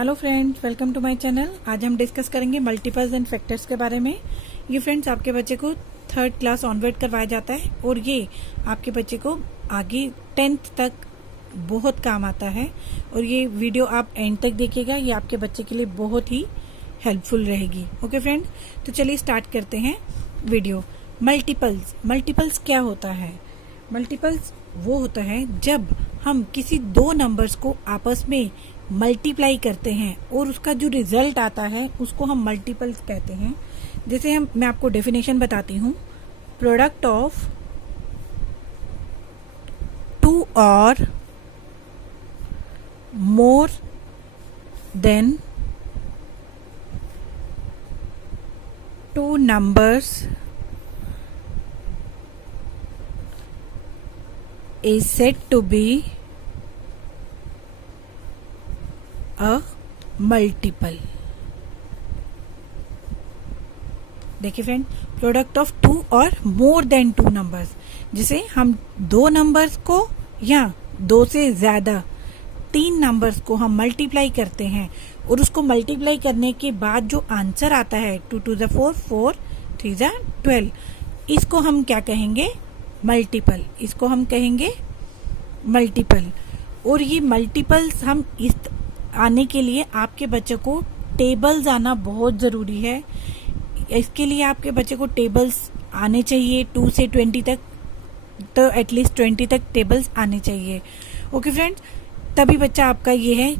Hello friends, welcome to my channel. आज हम discuss करेंगे मल्टीपल्स एंड फैक्टर्स के बारे में। ये फ्रेंड्स आपके बच्चे को 3rd क्लास ऑनवर्ड करवाया जाता है और ये आपके बच्चे को आगे 10th तक बहुत काम आता है। और ये वीडियो आप एंड तक देखिएगा, ये आपके बच्चे के लिए बहुत ही हेल्पफुल रहेगी। ओके फ्रेंड्स, तो चलिए स्टार्ट करते हैं वीडियो। मल्टीपल्स क्या होता है? मल्टीपल्स वो होता है जब हम किसी दो नंबर्स को आपस में मल्टीप्लाई करते हैं और उसका जो रिजल्ट आता है उसको हम मल्टीपल्स कहते हैं। जैसे मैं आपको डेफिनेशन बताती हूँ। प्रोडक्ट ऑफ 2 और more than 2 numbers is said to be a multiple। देखिए फ्रेंड, प्रोडक्ट ऑफ 2 और मोर देन 2 नंबर्स, जिसे हम 2 नंबर्स को या 2 से ज्यादा 3 नंबर्स को हम मल्टीप्लाई करते हैं और उसको मल्टीप्लाई करने के बाद जो आंसर आता है 2 2 4 4 3 12, इसको हम क्या कहेंगे? मल्टीपल। इसको हम कहेंगे मल्टीपल। और ये मल्टीपल्स हम इस आने के लिए आपके बच्चे को टेबल्स आना बहुत जरूरी है। इसके लिए आपके बच्चे को टेबल्स आने चाहिए 2 से 20 तक, तो एटलीस्ट 20 तक टेबल्स आने चाहिए। ओके फ्रेंड्स, तभी बच्चा आपका ये है,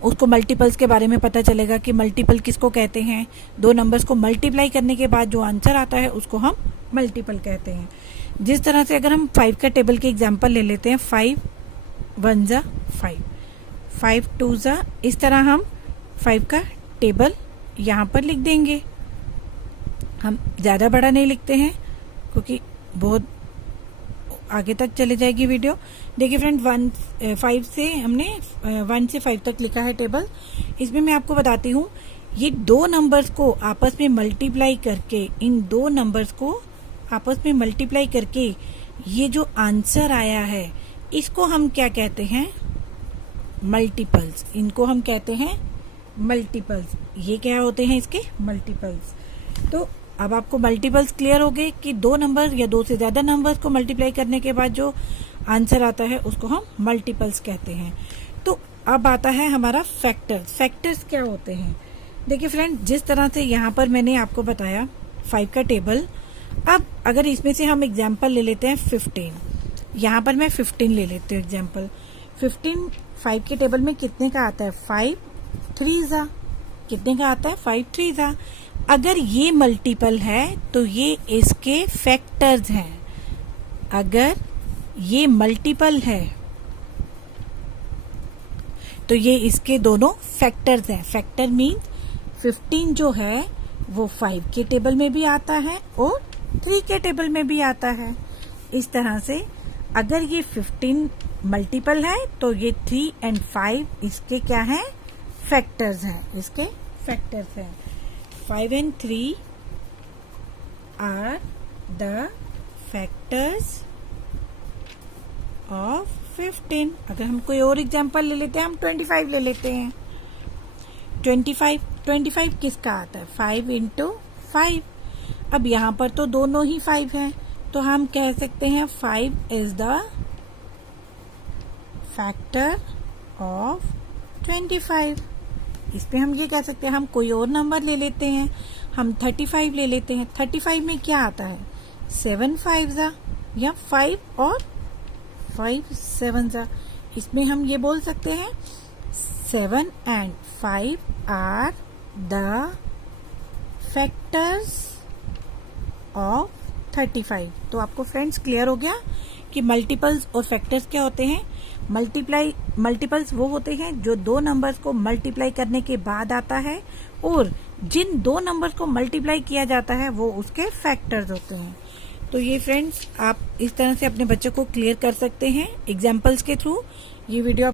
उसको मल्टीपल्स के बारे में पता चलेगा कि मल्टीपल किसको कहते हैं। 2 नंबर्स को मल्टीप्लाई करने के बाद जो आंसर आता है उसको हम मल्टीपल कहते हैं। जिस तरह से अगर हम 5 का टेबल के एग्जांपल ले लेते हैं, 5 1 जा 5, 5 2 जा, इस तरह हम 5 का टेबल यहाँ पर लिख देंगे। हम ज़्यादा बड़ा नहीं लिखते हैं क्योंकि बहुत आगे तक चले जाएगी वीडियो। देखिए फ्रेंड, 5 से हमने 1 से 5 तक लिखा है टेबल। इसमें मैं आपको बताती हूँ, ये 2 नंबर्स को आपस में मल्टीप्लाई करके, इन 2 नंबर्स को आपस में मल्टीप्लाई करके ये जो आंसर आया है इसको हम क्या कहते हैं? मल्टीपल्स। इनको हम कहते हैं मल्टीपल्स। ये क्या होते हैं इसके? मल्टीपल्स। तो अब आपको मल्टीपल्स क्लियर हो गए कि 2 नंबर या 2 से ज्यादा नंबर्स को मल्टीप्लाई करने के बाद जो आंसर आता है उसको हम मल्टीपल्स कहते हैं। तो अब आता है हमारा फैक्टर्स। फैक्टर्स क्या होते हैं? देखिए फ्रेंड, जिस तरह से यहाँ पर मैंने आपको बताया 5 का टेबल, अब अगर इसमें से हम एग्जाम्पल ले लेते हैं 15, यहाँ पर मैं 15 ले लेती हूँ एग्जाम्पल। 15 5 के टेबल में कितने का आता है? 5 3 जा। कितने का आता है? 5 3 जा। अगर ये मल्टीपल है तो ये इसके फैक्टर्स हैं। अगर ये मल्टीपल है तो ये इसके दोनों फैक्टर्स हैं। फैक्टर मीन्स 15 जो है वो 5 के टेबल में भी आता है और 3 के टेबल में भी आता है। इस तरह से अगर ये 15 मल्टीपल है तो ये 3 और 5 इसके क्या हैं? फैक्टर्स हैं। इसके फैक्टर्स हैं। 5 और 3 आर द फैक्टर्स ऑफ 15। अगर हम कोई और एग्जांपल ले लेते हैं, हम 25 ले लेते हैं। 25 किसका आता है? 5 इंटू 5। अब यहाँ पर तो दोनों ही 5 हैं, तो हम कह सकते हैं 5 इज द फैक्टर ऑफ 25। इस पे हम ये कह सकते हैं। हम कोई और नंबर ले लेते हैं, हम 35 ले लेते हैं। 35 में क्या आता है? 7 5 जा, या 5 और 5 7 जा। इसमें हम ये बोल सकते हैं 7 and 5 are the factors of 35। तो आपको फ्रेंड्स क्लियर हो गया कि मल्टीपल्स और फैक्टर्स क्या होते हैं। मल्टीपल्स वो होते हैं जो 2 नंबर्स को मल्टीप्लाई करने के बाद आता है, और जिन 2 नंबर्स को मल्टीप्लाई किया जाता है वो उसके फैक्टर्स होते हैं। तो ये फ्रेंड्स आप इस तरह से अपने बच्चों को क्लियर कर सकते हैं एग्जाम्पल्स के थ्रू। ये वीडियो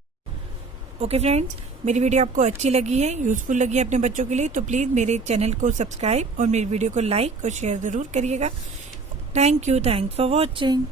ओके फ्रेंड्स, मेरी वीडियो आपको अच्छी लगी है, यूजफुल लगी है अपने बच्चों के लिए, तो प्लीज मेरे चैनल को सब्सक्राइब और मेरी वीडियो को लाइक और शेयर जरूर करिएगा। Thank you, thanks for watching.